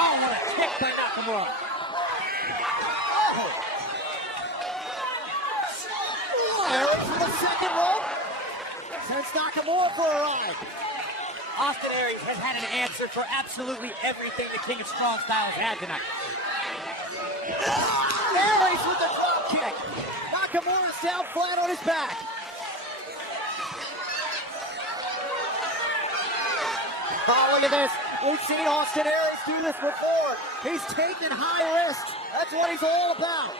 Oh, what a kick by Nakamura. Aries for the second rope. Sends Nakamura for a ride. Austin Aries has had an answer for absolutely everything the King of Strong Style has had tonight. Aries with the drop kick. Nakamura's down flat on his back. Oh, look at this. We've seen Austin Aries do this before. He's taking high risks. That's what he's all about.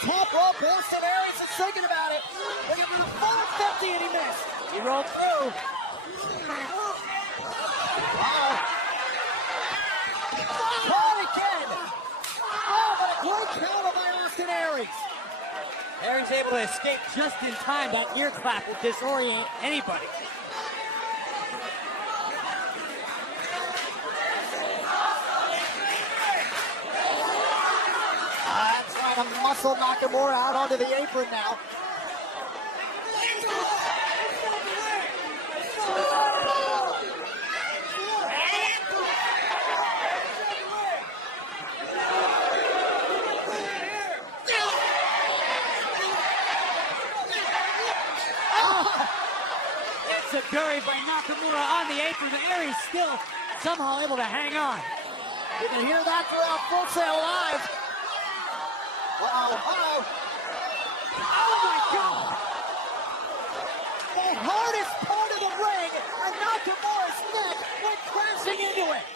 Top rope, Austin Aries is thinking about it. Looking for the 450 and he missed. He rolled through. Caught again. Oh, but a great counter by Austin Aries. Aries able to escape just in time. That ear clap will disorient anybody. Trying to muscle Nakamura out onto the apron now. Buried by Nakamura on the apron. Aries still somehow able to hang on. You can hear that throughout Full Sail Live. Uh-oh. Oh my God! The hardest part of the ring, and Nakamura's neck went crashing into it.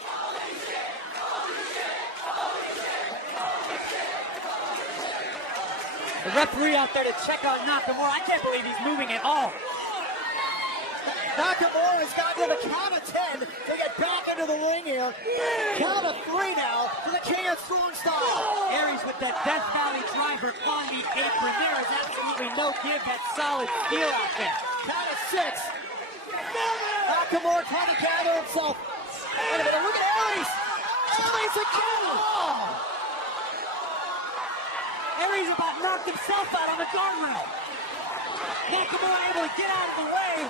The referee out there to check out Nakamura. I can't believe he's moving at all. Nakamura's gotten to the count of 10 to get back into the ring here. Count of 3 now for the King of Strong Style. Aries with that Death Valley driver on the apron. There is absolutely no give. That solid steel out there. Count of 6. Nakamura trying to gather himself. Wait a minute, look at Aries. Aries again. Oh. Aries about knocked himself out on the guardrail. Nakamura able to get out of the way.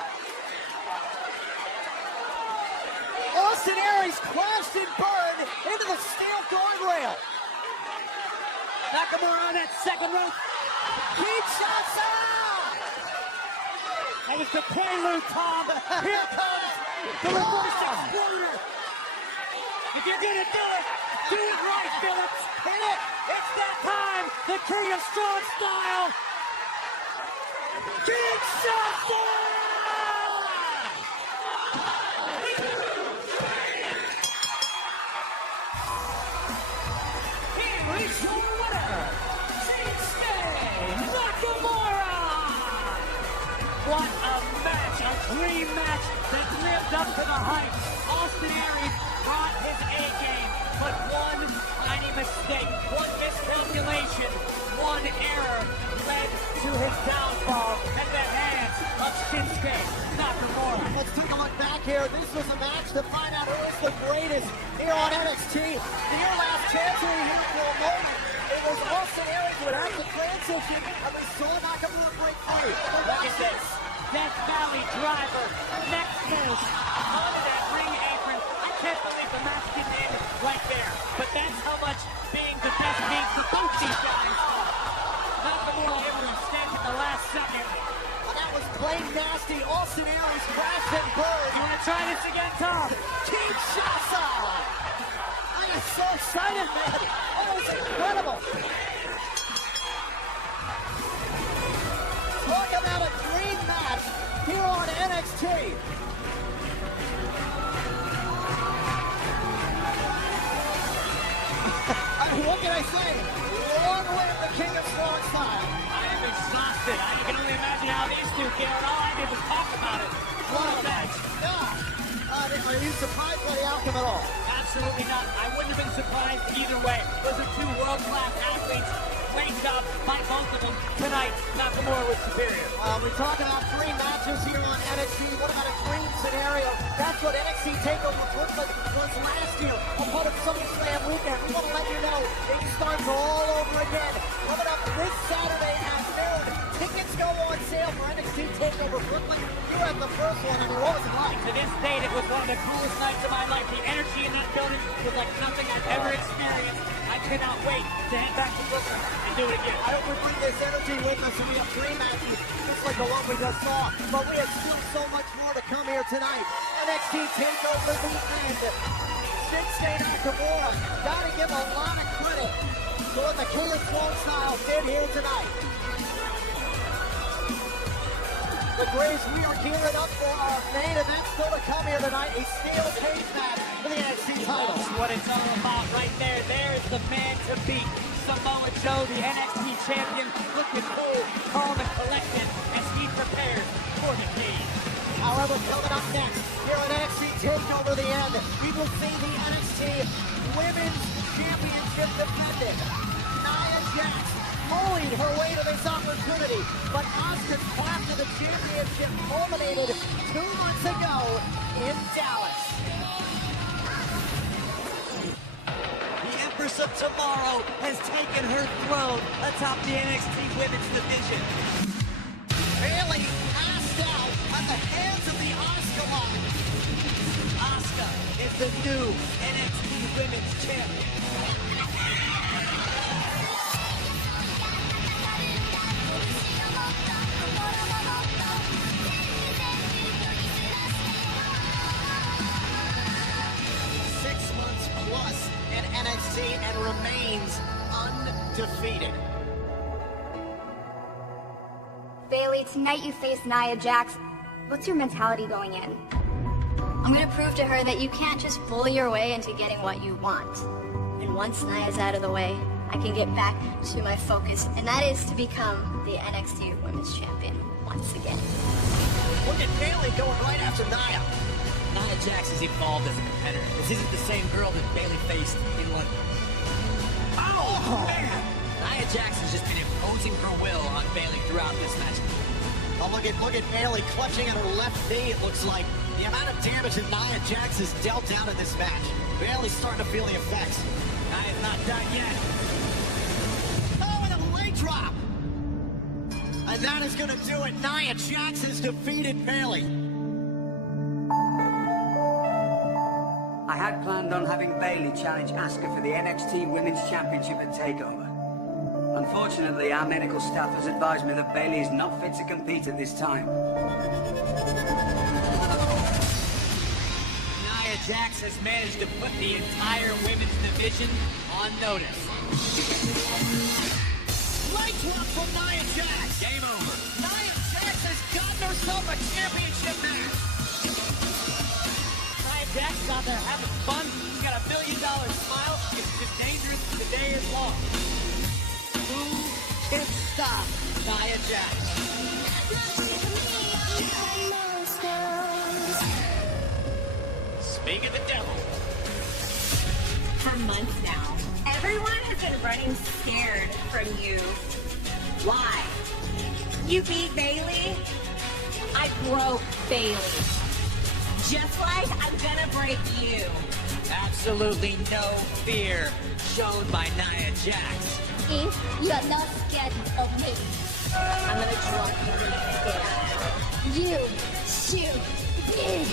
Austin Aries crashed and burned into the steel guardrail. Nakamura on that second rope. Kinshasa! That was the prelude, Tom. Here comes the reverse exploder. If you're gonna do it right, Phillips. Hit it! It's that time. The King of Strong Style. Kinshasa! What a match, a dream match that lived up to the hype. Austin Aries brought his A-game, but one tiny mistake, one miscalculation, one error led to his downfall at the hands of Shinsuke Nakamura. Let's take a look back here. This was a match to find out who is the greatest here on NXT. Your last chance here for a moment. It was Austin Aries who would have to transition, and we saw Nakamura break free. Look at this. Death Valley driver, neck first on that ring apron. I can't believe the match didn't end right there. But that's how much being the best means for both these guys. Nakamura able to extend at the last second. Well, that was plain nasty. Austin Aries crashed and burned. You want to try this again, Tom? Kinshasa! I am so excited, man. That was incredible. Talk about a dream match here on NXT. I mean, what can I say? Long live the King of Strong Style. I am exhausted. I can only imagine how these two get. All I did was talk about it. What a match. Yeah. Are you surprised by the outcome at all? Absolutely not. I wouldn't have been surprised either way. Those are two world-class athletes. Great job by both of them tonight. Nakamura was superior. We talk about dream matches here on NXT. What about a dream scenario? That's what NXT TakeOver Brooklyn was last year. A part of SummerSlam weekend. We want to let you know it starts all over again. Coming up this Saturday at noon. Tickets go on sale for NXT TakeOver. TakeOver Brooklyn. You had the first one. I mean, what was it like? To this date, it was one of the coolest nights of my life. The energy in that building was like nothing I've ever experienced. I cannot wait to head back to Brooklyn and do it again. I hope we bring this energy with us, and we have 3 matches just like the one we just saw. But we have still so much more to come here tonight. NXT TakeOver the end. Shinsuke Nakamura, gotta give a lot of credit for what the King of Strong Style did here tonight. The Graves, we are gearing up for our main event still to come here tonight. A steel cage match for the NXT title. That's what it's all about right there. There is the man to beat. Samoa Joe, the NXT champion, looking cool, calm, and collected as he prepares for the cage. However, coming up next, here on NXT TakeOver the end, we will see the NXT Women's Championship defended. Nia Jax mulling her way to this opportunity, but Asuka's path to the championship culminated 2 months ago in Dallas. The Empress of Tomorrow has taken her throne atop the NXT Women's Division. Bayley passed out at the hands of the Asuka line. Asuka is the new NXT Women's Champion. NXT and remains undefeated. Bayley, tonight you face Nia Jax. What's your mentality going in? I'm gonna prove to her that you can't just bully your way into getting what you want. And once Nia's out of the way, I can get back to my focus, and that is to become the NXT Women's Champion once again. Look at Bayley going right after Nia. Nia Jax has evolved as a competitor. This isn't the same girl that Bayley faced in London. Oh, man! Nia Jax has just been imposing her will on Bayley throughout this match. Oh, look at Bayley clutching at her left knee, it looks like. The amount of damage that Nia Jax has dealt out in this match. Bayley's starting to feel the effects. Nia's not done yet. Oh, and a leg drop! And that is going to do it. Nia Jax has defeated Bayley. I had planned on having Bayley challenge Asuka for the NXT Women's Championship at TakeOver. Unfortunately, our medical staff has advised me that Bayley is not fit to compete at this time. Nia Jax has managed to put the entire women's division on notice. Leg drop from Nia Jax. Game over. Nia Jax has gotten herself a championship match. Jax out there having fun. He's got a $1 million smile. It's just dangerous. The day is long. Who can stop Nia Jax? Speak of the devil. For months now, everyone has been running scared from you. Why? You beat Bayley? I broke Bayley. Just like I'm gonna break you. Absolutely no fear shown by Nia Jax. If you're not scared of me, I'm gonna drop you in the you shoot me.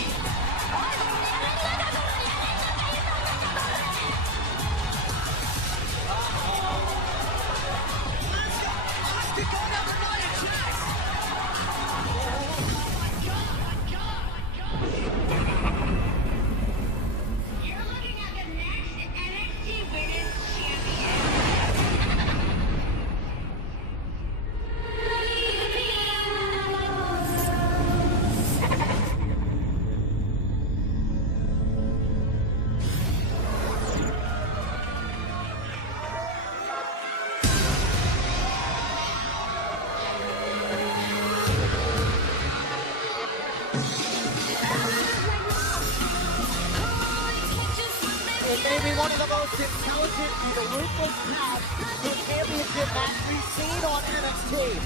Asuka going after Nia Jax. You're looking at the next NXT Women's Champion. It may be one of the most intelligent and ruthless paths to a championship match we've seen on NXT.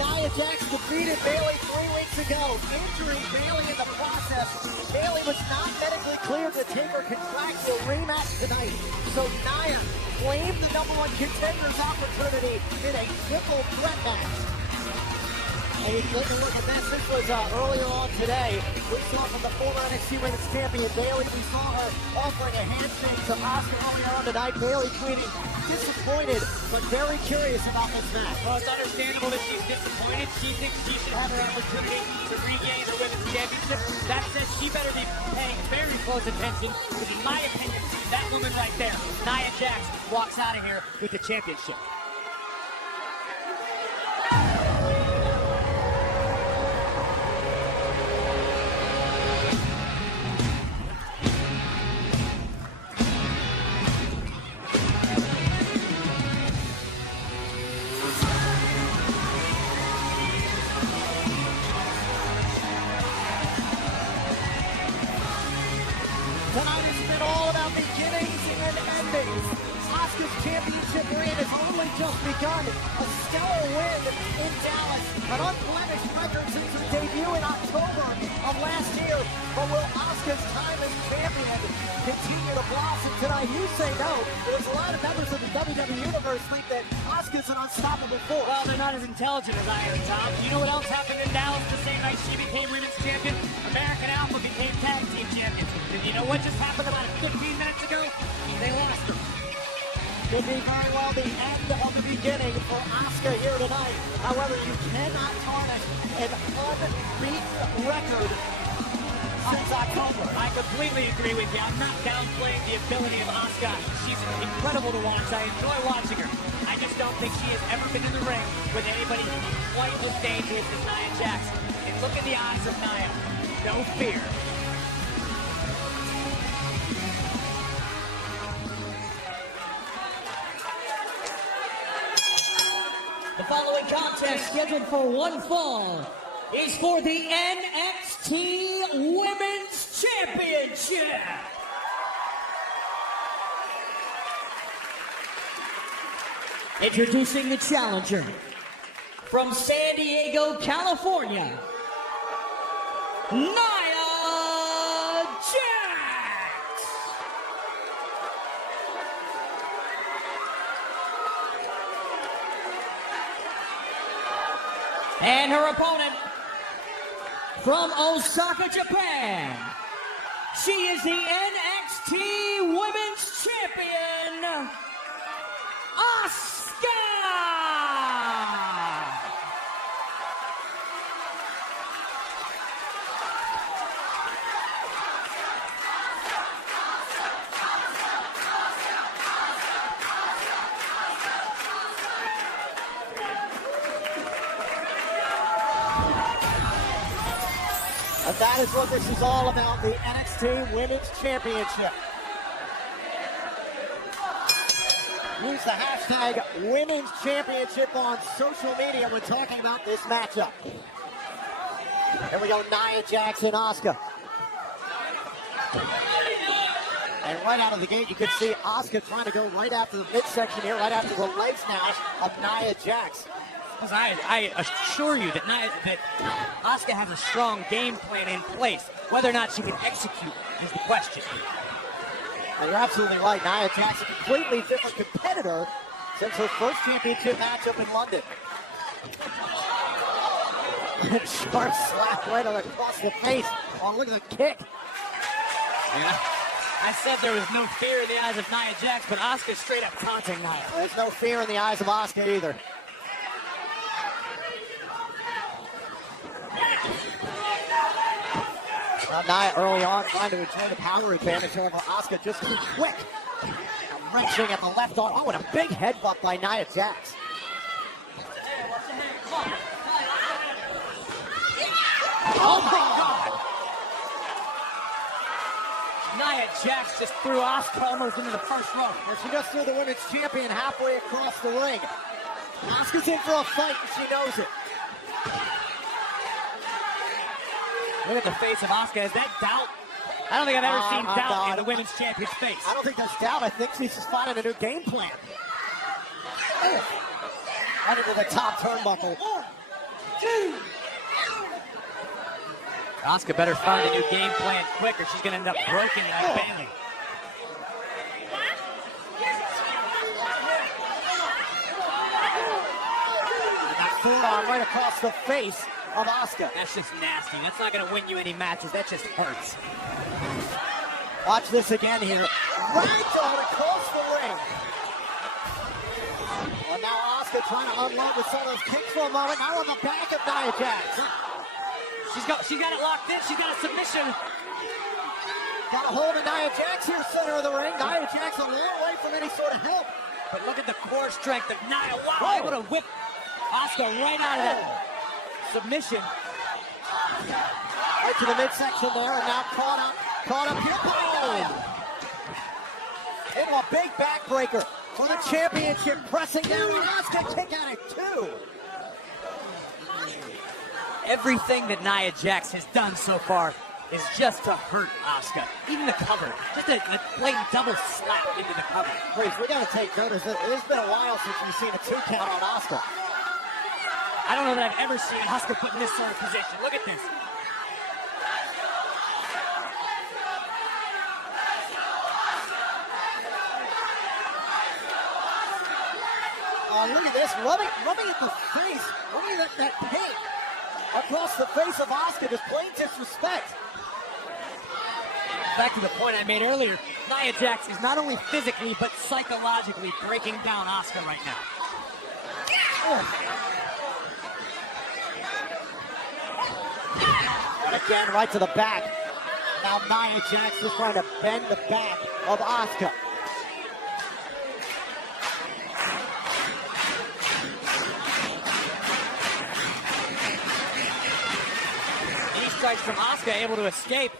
Nia Jax defeated Bayley 3 weeks ago, injuring Bayley in the process. Bayley was not medically cleared to take her contractual rematch tonight, so Nia claimed the #1 contender's opportunity in a triple threat match. And you take a look at this. This was earlier on today. We saw from the former NXT Women's Champion Bayley. We saw her offering a handshake to Asuka earlier on tonight. Bayley tweeting, disappointed, but very curious about this match. Well, it's understandable that she's disappointed. She thinks she should have her opportunity to regain the Women's Championship. That says she better be paying very close attention, because in my opinion, that woman right there, Nia Jax, walks out of here with the championship. Tonight has been all about beginnings and endings. Asuka's championship reign has only just begun. A stellar win in Dallas. An unblemished record since her debut in October of last year. But will Asuka's time as champion continue to blossom tonight? You say no. There's a lot of members of the WWE Universe think that Asuka's an unstoppable force. Well, they're not as intelligent as I am, Tom. You know what else happened in Dallas the same night she became Women's Champion? American Alpha became Tag Team Champions. And you know what just happened about 15 minutes ago? They lost her. Could be very well the end of the beginning for Asuka here tonight. However, you cannot tarnish an unbeaten record since October. I completely agree with you. I'm not downplaying the ability of Asuka. She's incredible to watch. I enjoy watching her. I just don't think she has ever been in the ring with anybody quite as dangerous as Nia Jax. And look in the eyes of Nia. No fear. The following contest, scheduled for one fall, is for the NXT Women's Championship. Introducing the challenger from San Diego, California, Nia Jax. And her opponent from Osaka, Japan. She is the NXT Women's Champion, Asuka! And that is what this is all about, the NXT Women's Championship. Use the hashtag Women's Championship on social media when talking about this matchup. Here we go, Nia Jax and Asuka. And right out of the gate, you can see Asuka trying to go right after the midsection here, right after the legs now of Nia Jax. I assure you that Asuka has a strong game plan in place. Whether or not she can execute is the question. And you're absolutely right. Nia Jax, a completely different competitor since her first championship matchup in London. Sharp slap right across the face. Oh, look at the kick. Yeah. I said there was no fear in the eyes of Nia Jax, but Asuka's straight up taunting Nia. There's no fear in the eyes of Asuka either. Nia early on trying to enjoy the power advantage, however, Asuka just too quick. Wrenching at the left arm. Oh, and a big headbutt by Nia Jax. Oh my God! Nia Jax just threw Asuka almost into the first row. And she just threw the women's champion halfway across the ring. Asuka's in for a fight and she knows it. Look at the face of Asuka. Is that doubt? I don't think I've ever seen doubt in the women's champion's face. I don't think there's doubt. I think she's just finding a new game plan. Right into the top turnbuckle. 1, 2. Asuka better find a new game plan quick or she's going to end up broken like Bayley. forearm right across the face of Asuka. That's just nasty. That's not going to win you any matches. That just hurts. Watch this again here. Ragdoll across the ring. Well, now Asuka trying to unload with some of those kicks for a moment. Now on the back of Nia Jax. She's got it locked in. She's got a submission. Got a hold of Nia Jax here, center of the ring. Nia Jax a long way from any sort of help. But look at the core strength of Nia. Wow, Whoa. able to whip Asuka right out of that submission. Right to the midsection there, and now caught up here. Boom! Into a big backbreaker for the championship, pressing down on Asuka. Kick out at 2. Everything that Nia Jax has done so far is just to hurt Asuka. Even the cover. Just a blatant double slap into the cover. Please, we gotta take notice. It's been a while since we've seen a 2 count on Asuka. I don't know that I've ever seen Asuka put in this sort of position. Look at this. Look at this, rubbing at the face. Look at that paint across the face of Asuka, just plain disrespect. Back to the point I made earlier, Nia Jax is not only physically but psychologically breaking down Asuka right now. And again, right to the back. Now Nia Jax is trying to bend the back of Asuka. Knee strikes from Asuka, able to escape.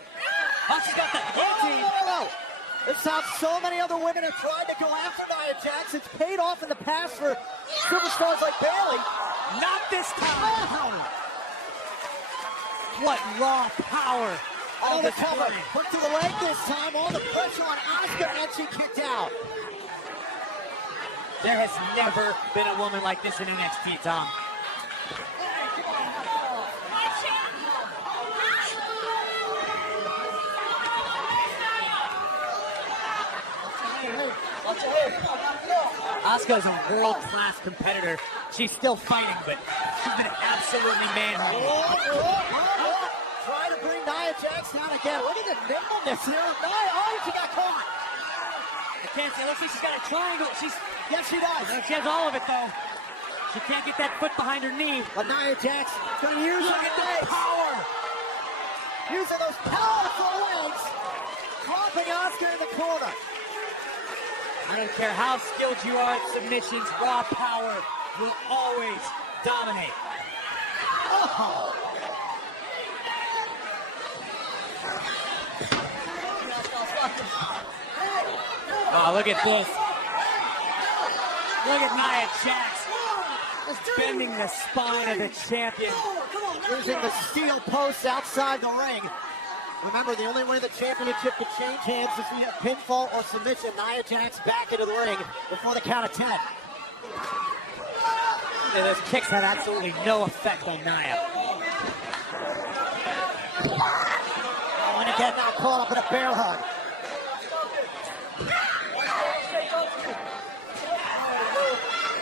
Oh, she's got the guillotine. Oh, it's how so many other women have tried to go after Nia Jax. It's paid off in the past for superstars like Bayley. Not this time. Oh. What raw power. All the cover. Put to the leg this time. All the pressure on Asuka, and she kicked out. There has never been a woman like this in NXT, Tom. Asuka is a world-class competitor. She's still fighting, but she's been absolutely manhandled. Trying to bring Nia Jax down again. Look at the nimbleness here of Nia. Oh, she got caught. I can't say. Let's see, she's got a triangle. Yes, she does. She has all of it, though. She can't get that foot behind her knee. But Nia Jax is going to use Look at the power. Using those powerful legs. Dropping Asuka in the corner. I don't care how skilled you are at submissions, raw power will always dominate. Oh. Oh, look at this. Look at Nia Jax. Just bending the spine of the champion. Using the steel posts outside the ring. Remember, the only way the championship can change hands is we have pinfall or submission. Nia Jax back into the ring before the count of 10. And those kicks had absolutely no effect on Nia. Oh, and again now caught up in a bear hug.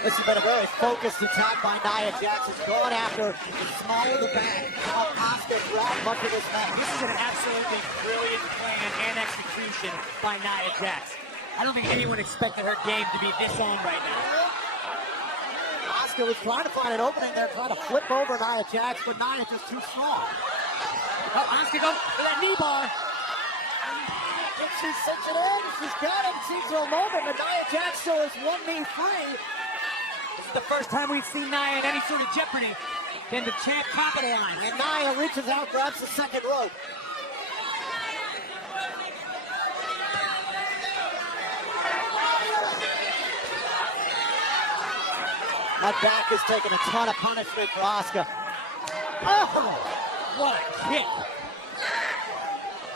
This has been a very focused attack by Nia Jax. It's gone after the small of the back. Asuka throughout much of this match. This is an absolutely brilliant plan and execution by Nia Jax. I don't think anyone expected her game to be this on right now. Asuka was trying to find an opening there, trying to flip over Nia Jax, but Nia just too strong. Oh, Asuka goes for that knee bar. If she's cinching in, she's got it. Seems to a moment, but Nia Jax still is one knee free. This is the first time we've seen Nia in any sort of jeopardy. Can the champ capitalize? And Nia reaches out, grabs the second rope. That back is taking a ton of punishment for Asuka. Oh, what a kick.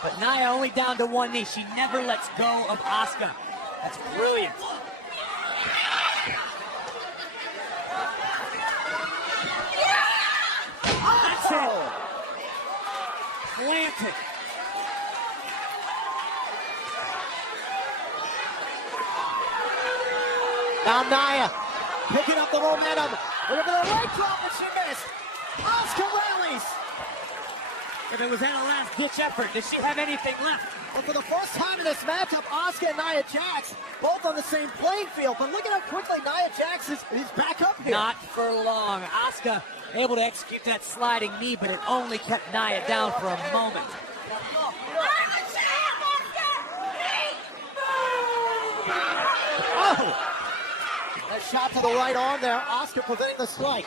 But Nia only down to one knee. She never lets go of Asuka. That's brilliant. That's it. Planted. Now Nia picking up the momentum. Look at the leg drop and she missed. Asuka rallies. If it was in a last-ditch effort, does she have anything left? Well, for the first time in this matchup, Asuka and Nia Jax both on the same playing field. But look at how quickly Nia Jax is back up here. Not for long. Asuka able to execute that sliding knee, but it only kept Nia down for a moment. Oh! A shot to the right arm there. Asuka preventing the strike.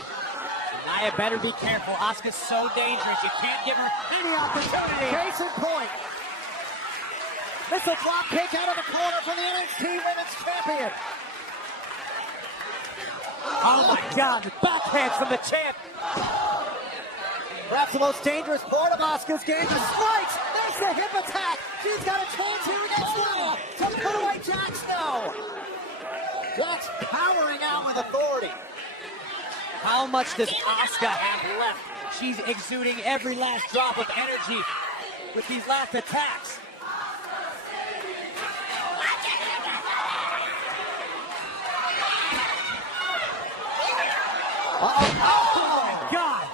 Nia better be careful. Asuka's so dangerous. You can't give her any opportunity. Case in point. This is a drop kick out of the corner for the NXT Women's Champion. Oh my God, the backhand from the champ. Perhaps the most dangerous part of Asuka's game, the strikes. There's the hip attack. She's got a chance here against Nia to put away Jax now. Jax powering out with authority. How much does Asuka have left? She's exuding every last drop of energy with these last attacks. Oh my God!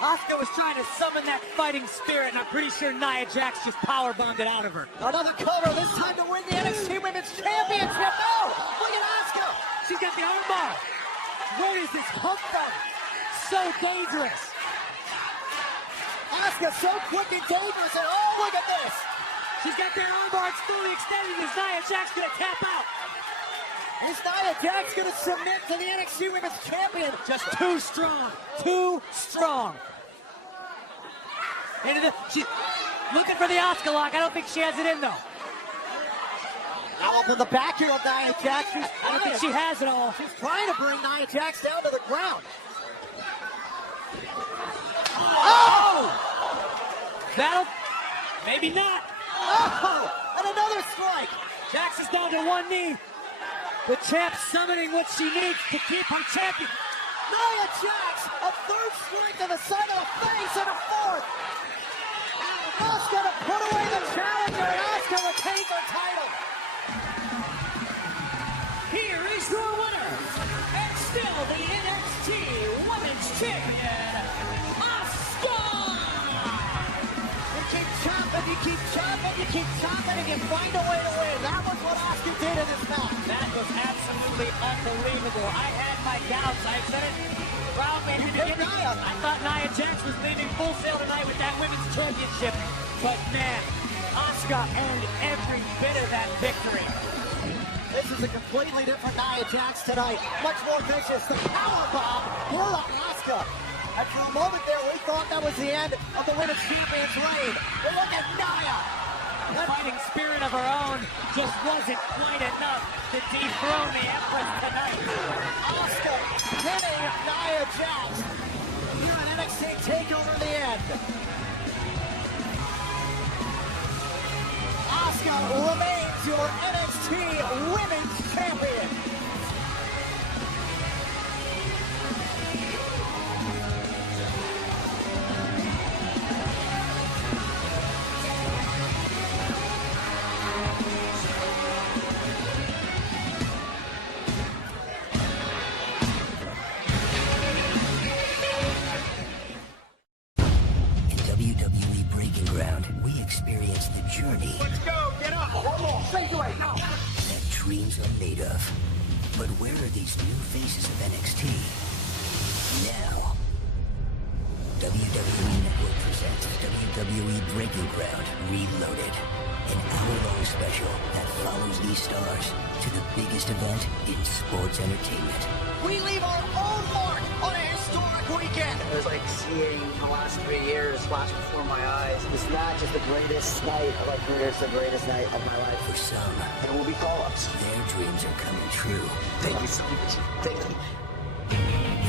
Asuka was trying to summon that fighting spirit, and I'm pretty sure Nia Jax just powerbombed it out of her. Another cover, this time to win the NXT Women's Championship. Oh, look at Asuka. She's got the armbar. Where does this come from? So dangerous. Asuka so quick and dangerous, and oh, look at this. She's got that armbar. It's fully extended. Is Nia Jax gonna tap out? Is Nia Jax gonna submit to the NXT Women's Champion? Just too strong. Too strong. She's looking for the Asuka lock. I don't think she has it in though. Now up in the back here of Nia Jax. I don't think she has it all. She's trying to bring Nia Jax down to the ground. Oh! That'll, maybe not. Oh! And another strike. Jax is down to one knee. The champ summoning what she needs to keep her champion. Nia Jax, a third strike to the side of the face and a fourth. Asuka to put away the challenger, and Asuka retains her title. Here is your winner, and still the NXT Women's Champion, Asuka! You keep chopping, you keep chopping, you keep chopping, and you find a way to win. That was what Asuka did in this match. That was absolutely unbelievable. I had my doubts. I said it proudly in the beginning. I thought Nia Jax was leaving full sail tonight with that women's championship. But man, Asuka earned every bit of that victory. This is a completely different Nia Jax tonight. Much more vicious. The powerbomb for Asuka. And for a moment there, we thought that was the end of the women's champion's reign. But look at Nia. The fighting spirit of her own just wasn't quite enough to dethrone the Empress tonight. Asuka pinning Nia Jax. Here on NXT TakeOver the end. Asuka remains your NXT Women's Champion. WWE Breaking Ground, we experienced the journey. Let's go! Get up! Hold on! Straight away! No! That dreams are made of. But where are these new faces of NXT? Now, WWE Network presents WWE Breaking Ground Reloaded. An hour-long special that follows these stars to the biggest event in sports entertainment. We leave our own mark on a historic weekend. It was like seeing the last 3 years flash before my eyes. It's not just the greatest night of my career, it's the greatest night of my life. For some, There will be call-ups. their dreams are coming true. Thank you so much. Thank you.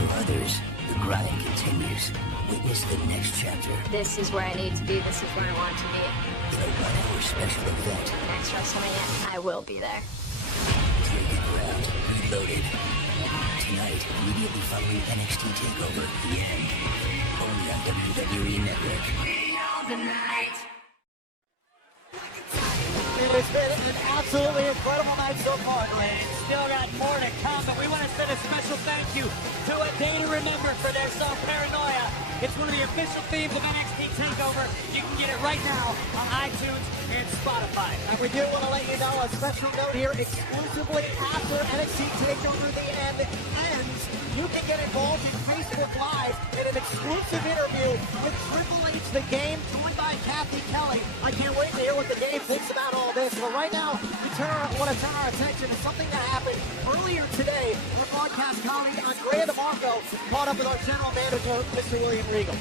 For others, the grind continues. Witness the next chapter This is where I need to be. This is where I want to be. in a 1-hour special event. Next WrestleMania, I will be there. Breaking Ground Reloaded. Tonight, immediately following NXT TakeOver, The End. Only on WWE Network. The night. It has been an absolutely incredible night so far, Glenn. And still got more to come, but we want to send a special thank you to A Day to Remember for their song Paranoia. It's one of the official themes of NXT TakeOver. You can get it right now on iTunes and Spotify. And we do want to let you know a special note here, exclusively after NXT TakeOver the end ends, you can get involved in Facebook Live in an exclusive interview with Triple H The Game, joined by Kathy Kelly. I can't wait to hear what The Game thinks about all this. But right now, we want to turn our attention to something that happened earlier today. Our broadcast colleague Andrea DeMarco caught up with our general manager, Mr. William Regal.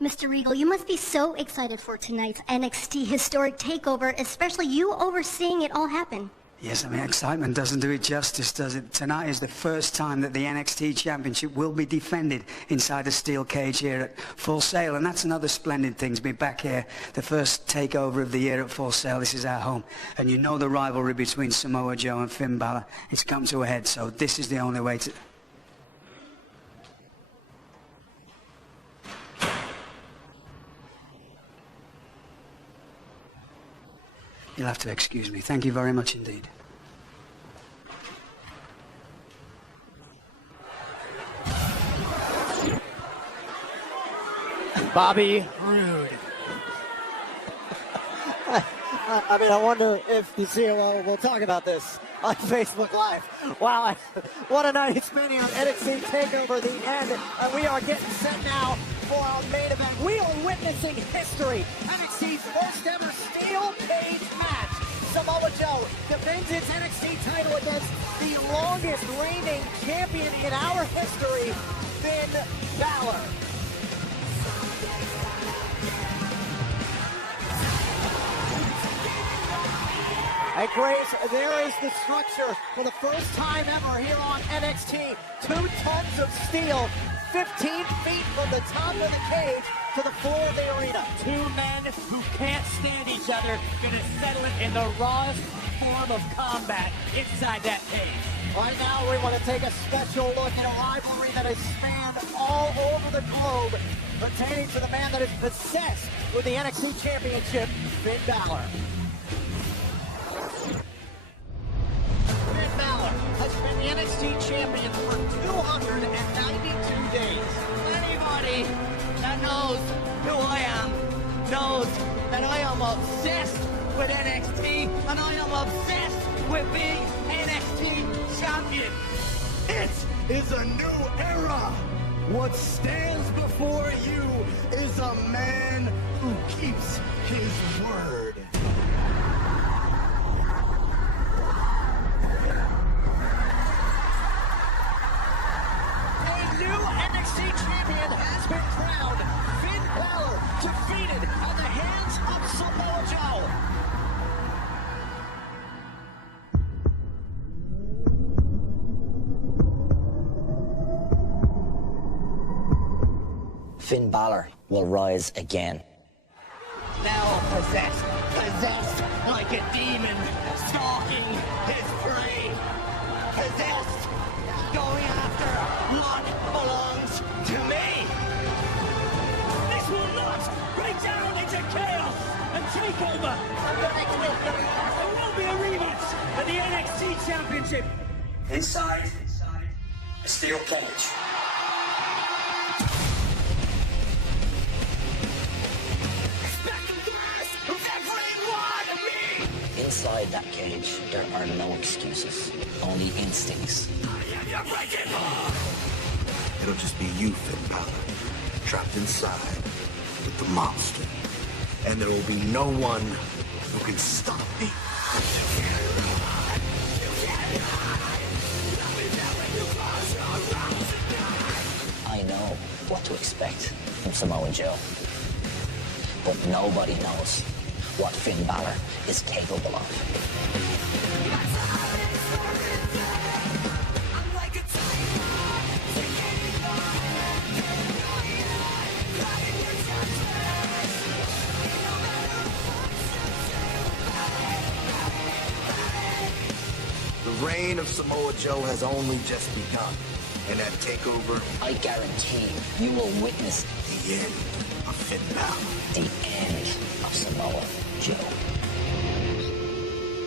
Mr. Regal, you must be so excited for tonight's NXT Historic Takeover, especially you overseeing it all happen. Yes, I mean, excitement doesn't do it justice, does it? Tonight is the first time that the NXT Championship will be defended inside a steel cage here at Full Sail, and that's another splendid thing to be back here, the first takeover of the year at Full Sail. This is our home, and you know the rivalry between Samoa Joe and Finn Balor. It's come to a head, so this is the only way to... You'll have to excuse me. Thank you very much indeed. Bobby Roode. I mean, I wonder if the COO will talk about this on Facebook Live. Wow, what a night it's been here on NXT TakeOver the end, and we are getting set now for our main event. We are witnessing history. NXT's first ever steel cage match. Samoa Joe defends his NXT title against the longest reigning champion in our history, Finn Balor. Hey Grace, there is the structure for the first time ever here on NXT. 2 tons of steel, 15 feet from the top of the cage to the floor of the arena. Two men who can't stand each other gonna settle it in the rawest form of combat inside that cage. Right now we want to take a special look at a rivalry that has spanned all over the globe, pertaining to the man that is obsessed with the NXT Championship, Finn Balor. Finn Balor has been the NXT champion for 292 days. Anybody that knows who I am knows that I am obsessed with NXT, and I am obsessed with being NXT champion. It is a new era. What stands before you is a man who keeps his word. NXT champion has been crowned. Finn Balor defeated at the hands of Samoa Joe. Finn Balor will rise again. Now possessed like a demon, stalking his prey. Possessed, going after what belongs to me. This will not break down into chaos and take over. There will be a rematch for the NXT Championship. Inside a steel cage. Inside that cage, there are no excuses, only instincts. It'll just be you, Finn Balor, trapped inside with the monster. And there will be no one who can stop me. I know what to expect from Samoa Joe, but nobody knows what Finn Balor is capable of. The reign of Samoa Joe has only just begun. And at TakeOver, I guarantee you will witness the end of Finn Balor. The end of Samoa.